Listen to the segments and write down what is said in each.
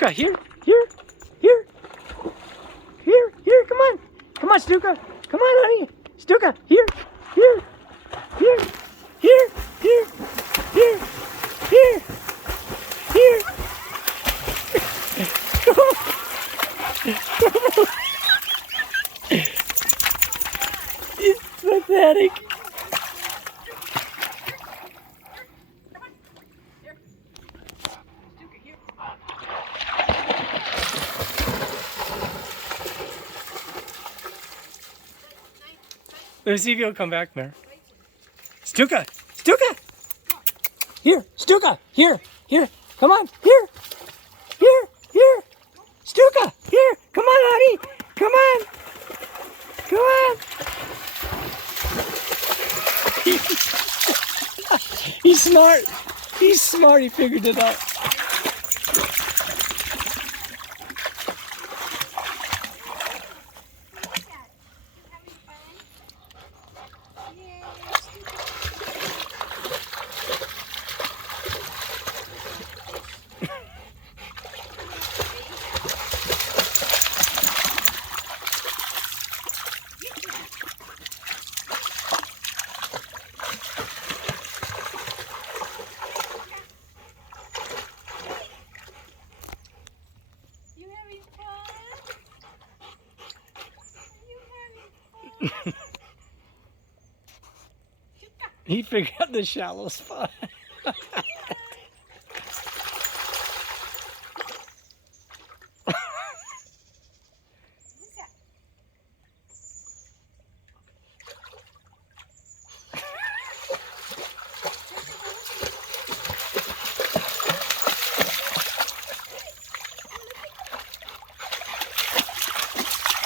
Stuka, here, here, here, here, here, come on. Come on, Stuka. Come on, honey. Stuka, here, here, here, here, here, here, here, here. It's pathetic. Let's see if he'll come back there. Stuka! Stuka! Here! Stuka! Here! Here! Come on! Here! Here! Here! Stuka! Here! Come on, honey! Come on! Come on! He's smart! He's smart! He figured it out. He figured out the shallow spot.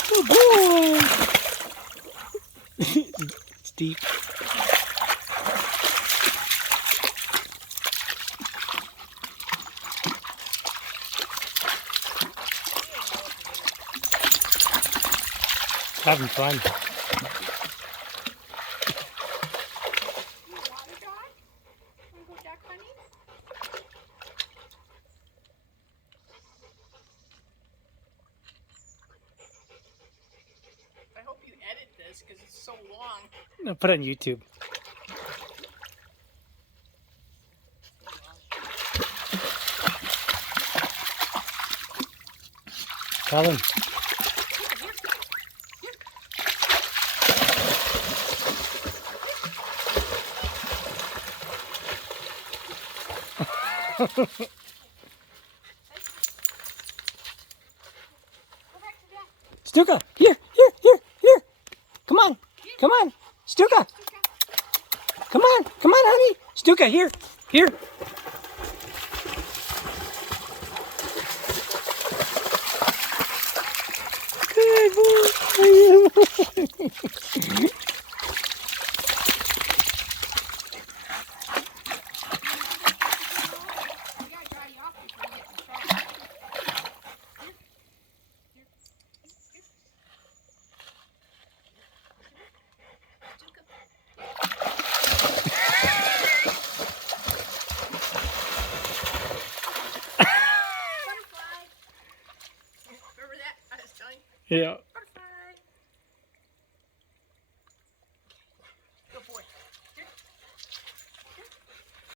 Good boy. It's deep. Having fun. I hope you edit this because it's so long. No, put it on YouTube. Tell him. Stuka, here, here, here, here. Come on, come on, Stuka. Come on, honey. Stuka, here, here. Good boy. Yeah.